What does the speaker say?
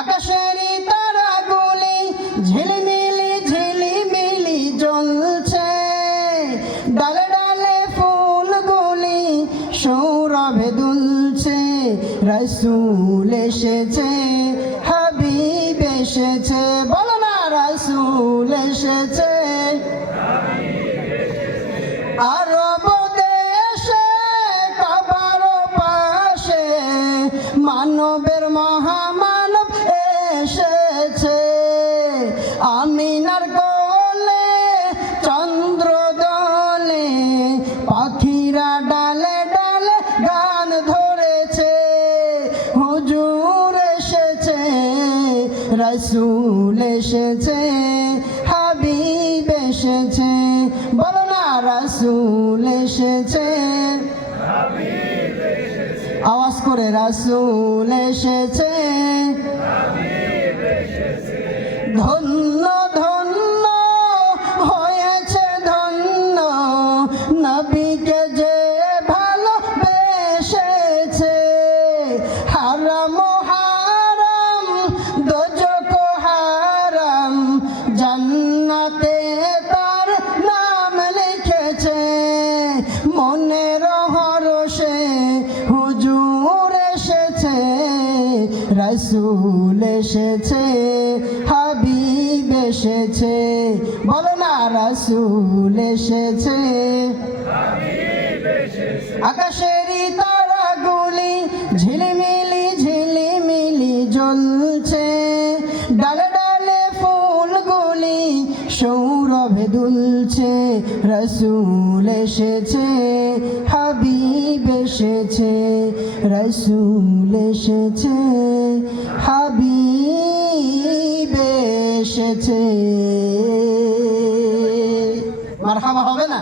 আকাশেরই তারাগুলি ঝিলিমিলি ঝিলিমিলি জ্বলছে, ডালে ডালে ফুলগুলি সৌরভে দুলছে। রাসূল এসেছে, হাবিব এসেছে, বলো না রাসূল এসেছে। আরব দেশে কাবার পাশে মানবের মহামানব এসেছে। আমিনার কোলে চন্দ্র দোলে, পাখিরা ডালে ডালে গান ধরেছে। হুজুর এসেছে, রাসূল এসেছে, হাবিব এসেছে, বলো না রাসূল এসেছে। আওয়াজ করে রাসূল এসেছে। ধন্য ধন্য হয়েছে ধন্য, নবীকে যে ভালোবেসেছে। হারাম হারাম দোজখ হারাম, জান্নাতে তার নাম লিখেছে। মনের হরষে হুজুর এসেছে, রাসূল এসেছে, হাবিব এসেছে, বলো না রাসূল এসেছে। আকাশেরই তারাগুলি ঝিলিমিলি ঝিলিমিলি জ্বলছে, ডালে ডালে ফুলগুলি সৌরভে দুলছে। রাসূল এসেছে, হাবিব এসেছে, রাসূল এসেছে, হাবিব এসেছে। মারহাবা হবে না?